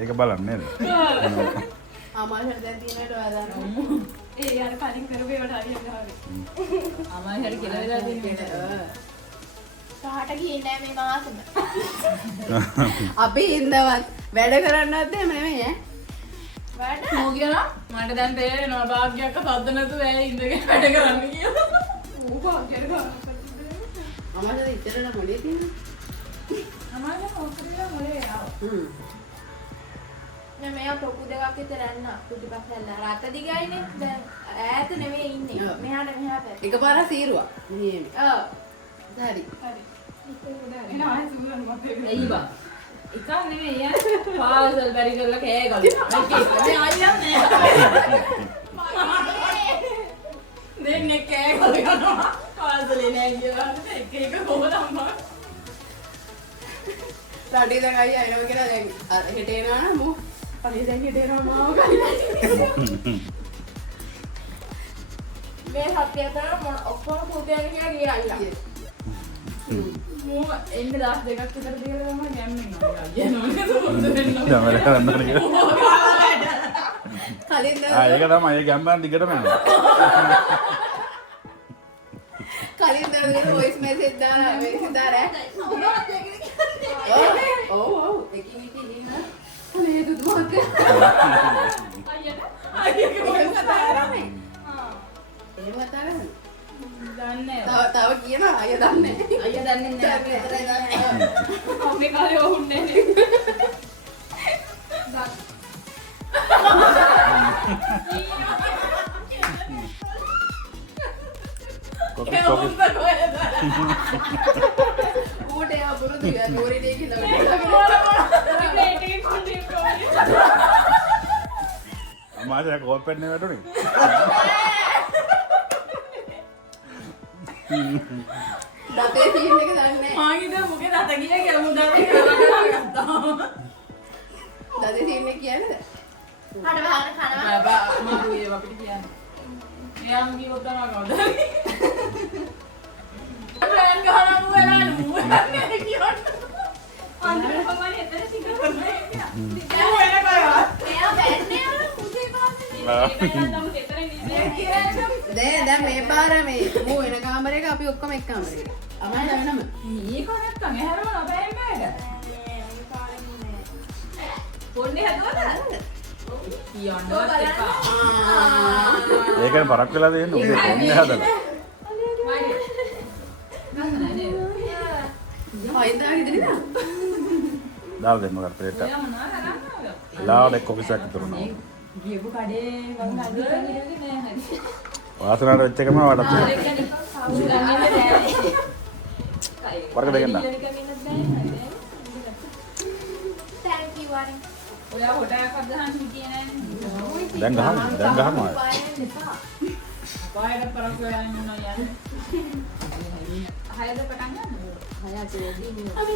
ඒක බලන්නේ නේද? අමාරුට දැන් තියෙනට වදාන. ඒ අර කලින් කරපු ඒවට හරියට ගාවේ. අමාරුට කියලා වෙලා තියෙනවා. කාට ගියේ නෑ මේ මාසෙම. අපි ඉඳවත් වැඩ කරන්නවත් එහෙම නෙමෙයි ඈ. වැඩ මෝ කියලා මට දැන් තේරෙනවා භාග්‍යයක් සද්ද නැතුව ඇය ඉඳගෙන වැඩ කරන්න කියලා. ඌ භාග්‍යයට ගන්න. අමාරුට ඉතරන මොලේ තියෙනවා. අමාරුම ඔක්කොම මොලේ ආව. මෙයා පොකු දෙකක් විතර යන්න පිටිපස්සෙල්ල රත දිගයිනේ දැන් ඈත නෙමෙයි ඉන්නේ මෙහාට මෙහා පැත්ත එකපාරක් සීරුවා. මෙහෙම. ඔව් හරි. හරි එන ආයෙ සූරන් මතේ එයි බා. එකක් නෙමෙයි යා පාසල් බැරි කරලා කෑ ගලනවා මේ අයියා නෑ දෙන්නේ කෑ ගලනවා පාසලේ නෑ කියලා එක එක කොහොමද අම්මා රටේ දැන් අයියා එනවා කියලා දැන් අර හෙට එනවා නම් මෝ අනේ දැන් හෙට එනවා මාව ගන්න. මේ හත්යතර ඔක්කොම පුතේන කියලා ගියා අයියා මෝ එන්න දවස් දෙකක් විතර දීලා තමයි යන්නේ අයියා නෝනේ දුන්න වෙන්න දැන් කරන්න ඕනේ. කලින් ඒක තමයි ඒ ගැම්බන් දිගටම යනවා. කලින් දවසේ වොයිස් මෙසේජ් දාලා මේක දාලා ඔව් එකින් එක ඉන්නවා. අනේ දුදුමක්. අයියා කතා කරන්නේ. එහෙම කතා කරන්නේ. දන්නේ තව කියනවා අයියා දන්නේ. අයියා දන්නේ නැහැ අපි විතරයි දන්නේ මේ කාලේ වහුන්නේ නේ කොකි ඌට යා බුරුදු යා ගෝරි දෙක කියලා. ප්ලේට් එකේ කොන්ටිනියු කරන්නේ අමාරුයි කෝපෙන් නේ වැටුනේ. දතේ සීන් එක දන්නේ. මං හිතුවා මුගේ දත ගියා කියලා මුදාවේ කරලා ගත්තා. දතේ සීන් එක කියන්නේ. හඩ වහන කනවා බා අමාරු ඒ අපිට කියන්නේ. එයාම කිව්වොත් තමයි කවුද? ප්ලෑන් ගහනවා වෙලා නුඹන්නේ කියන්න. අnder කොහමද එතන සිගර කරන්නේ ඒ වෙන කයවත්. එයා බෑන්නේ අර මුසේ පාන්නේ මේ බලන්න මෙතන ඉන්නේ කියලා දැන් මේ පාර මේ මූ වෙන කාමරයක අපි ඔක්කොම එක කාමරයක. අමයි දන්නම. මේක නැත්තම් ඇහැරම නබෑම් බෑට. පොන්නේ හදුවද? කියන්නවත් එපා. ඒකෙන් පරක් වෙලා දෙන්නේ උඹේ කොන්නේ හදලා. හයිදා ඉදිරියද? දාලා දෙන්න මකට ප්ලේට් එක. ලාවට එක්ක කොකිසක් ඉතුරුනවා. ගියපු කඩේ වගේ අදිකන් ඉන්නේ නෑ හරි. වාසනාවට වෙච්ච එකම වඩා තියෙනවා. වර්ග දෙකෙන් දාන්න. thank you වරෙන් ඔයා හොටයක් අදහන් හිටියේ නෑනේ. දැන් ගහමු. පායට පරක් වෙලා ඉන්නවා යන්නේ. හයද පටන් ගන්නද? හය අතේදී අපි